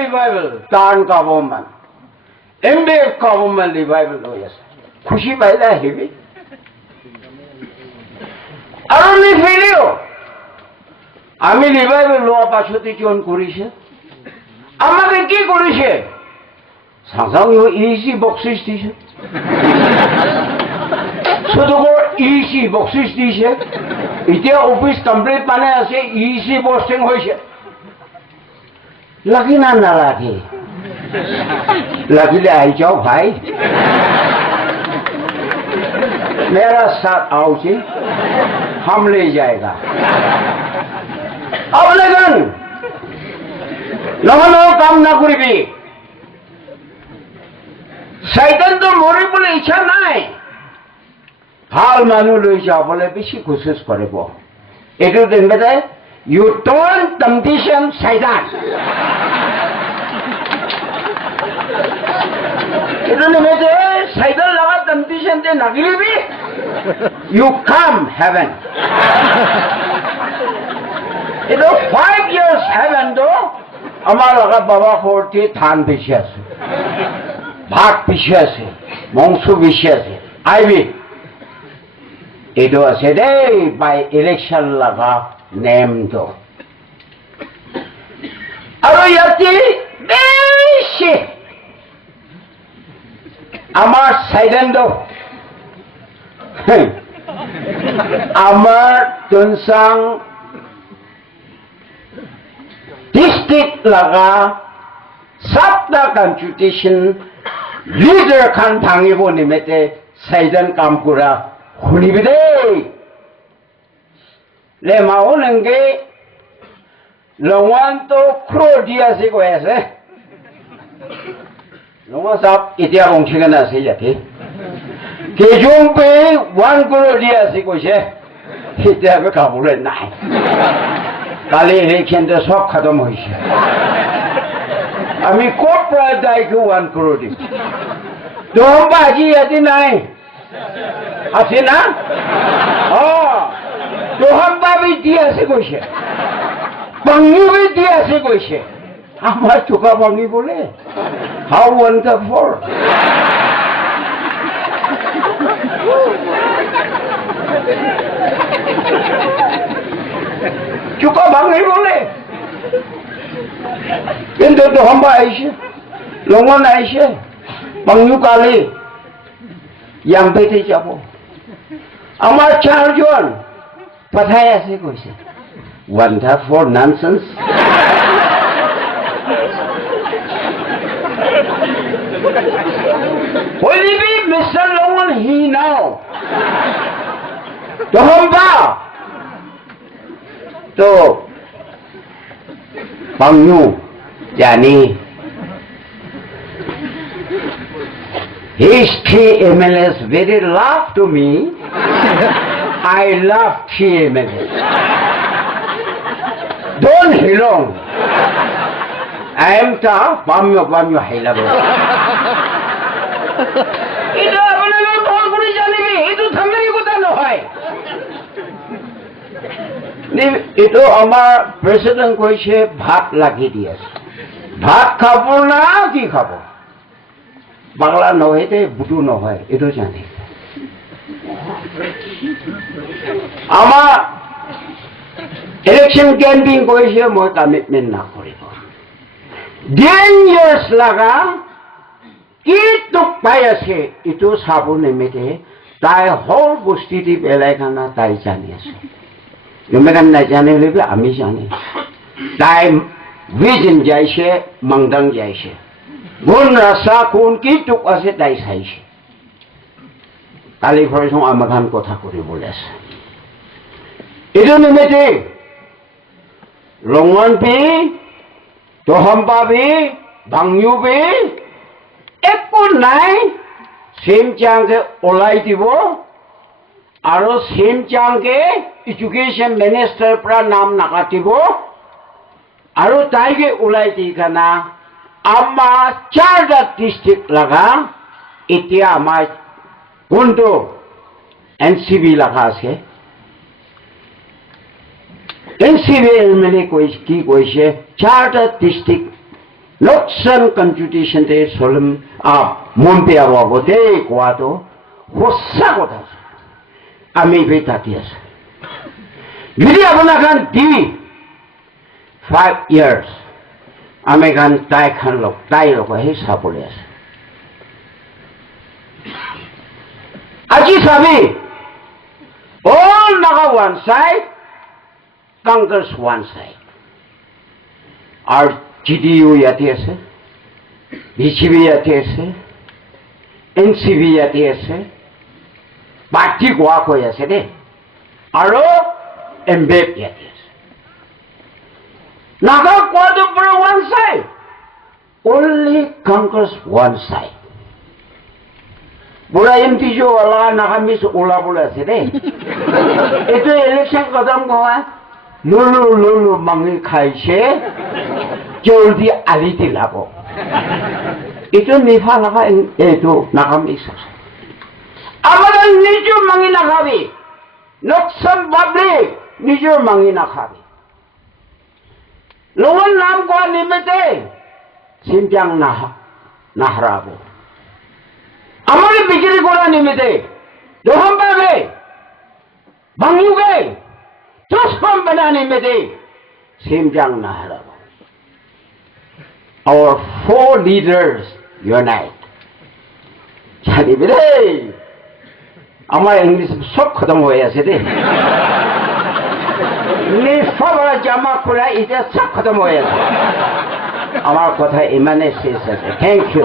revival, Tarn government, MBF government revival ho ase. Khushi paila hebi. Aro ni failio. Ami revival loa pachoti jon korise. Amake ki korise? Sangsang yo easy boxes dise. Sudoko easy boxes dise. Itia office complete mane ase easy posting hoise. Lagi na lagi. Lagi le ai jao bhai. मेरा साथ आओ जी हम ले जाएगा अब लेकिन नमनो काम ना करिबी शैतान तो मरि बोले इच्छा নাই ভাল মানুহ লৈ যাবলৈ বেছি কোশিশ কৰিব এটো দেখবে ইউ ডোন্ট টেম্পটেশন শয়তান এটো নেমে শয়তান লাগা টেম্পটেশন তে নাগিলিবি you come heaven এটো 5 years heaven do আমার লাগা বাবা ফোরটি থান বেশি আছে ভাগ বেশি আছে বংশ বেশি আছে আইবি এটো আছে দেই বাই ইলেকশন লাগা নেম তো আৰু ইয়াতে বেশি আমার সাইলেন্ড আমার তুনসাং ডিস্ট্রিক্ট লাগা সাতটা কনস্টিটিউশন লিডার খান ভাঙিব নিমিত্তে সাইলেন কাম করা শুনিবি দেই লে মাও নংগে লংৱান তো ক্ৰো দি আছে কৈ আছে লংৱা সাপ এতিয়া বংশিগন আছে ইয়াতে কেজং পে 1 crore দি আছে কৈছে এতিয়া বে কাবুলে নাই কালি ইলেকশনতে সব খতম হৈছে আমি কোট প্রায় দাইকো 1 crore দি তোম বাজি ইয়াতে নাই আছে না তোহম বাবি দি আছে কৈছে বাংনি বি দি আছে কৈছে আমার চোকা বাংনি বলে হাউ ওয়ান্ডারফুল চোকা বাংনি বলে কিন্তু তোহম বা আইছে লংৱান আইছে বাংনি কালি ইয়ামপেতে যাব আমার চারজন পাঠাই আছে কৈছে wonderful nonsense Olivi Mr. Longwan he now to homba to Pangyu yani his three MLAs very love to me I love three MLAs don't hilong I am ta pamyo hilabo এটা আপনাকে কল করে জানিবি এতো থামলি কথা নহয় এতো আমার প্রেসিডেন্ট কইছে ভাত লাগি দিয়েছে ভাত খাবো না কি খাবো বাংলা নহয়তে বুটু নহয় এতো জানি আমার ইলেকশন ক্যাম্পেইন কইছে মই কমিটমেন্ট না করিব 10 years লাগা কি তোক পাই আছে ইটো চাব নিমিতে তাই হল বস্তিটি পেলাইখানা তাই জানি আছে নিমেকান নাজানে হলে আমি জানি তাই ভিজন যাইছে মংদাং যাইছে কোন রাস্তা কোন কি তোক আছে তাই চাইছে কালি ফৰেচং আমাখান কথা কৰিবলৈ আছে ইটো নিমিতে লংৱান পি তোহম পাবি ভাংয়ু পি একো নাই সেম চাংকে ওলাই দিব আৰু সেম চাংকে এডুকেশন মিনিস্টাৰ পৰা নাম নাকাটিব আৰু তাইকে ওলাই দি কানা আমাৰ চাৰটা ডিস্ট্ৰিক্ট লাগা এতিয়া আমাৰ কোনটো এনসিবি লাগা আছে এনসিবি মানে কি কৈছে চাৰটা district 녹선 constitution 대 솔음 문배하고 대과도 호사고다 아메베 다티야스 유리 아버나간 D 5 years 아메간 다이로고 해서 보내서 아지 사비 all naga one side Congress one side our GDU 야티에서 BCB 야티에서 NCB 야티에서 party 고아고 야세데 아로 MBEP 야티에서 나가 quadruple one side only Congress one side बोला MPJ वाला नाका मिस ओला बोला से दे इतो इलेक्शन कदम कोआ लुलु मंगी खाई से जल्दी आली दिलाबो इतो निफा लगा इतो नाका मिस अमरन निजो मंगी ना खाबी नक्सन पब्लिक निजो मंगी ना खाबी लोगन नाम को निमिते सिंचांग ना हराबो हमारे बिजली गोला निमिते जो हम बागे बंगुगे चुस्पम बनाने में दे सिमजांग नहरा our 4 leaders unite जानी बिरे हमारे इंग्लिश सब खत्म हो गया से ने सब जमा खुला इधर सब खत्म हो गया हमारा कथा इमाने से थैंक यू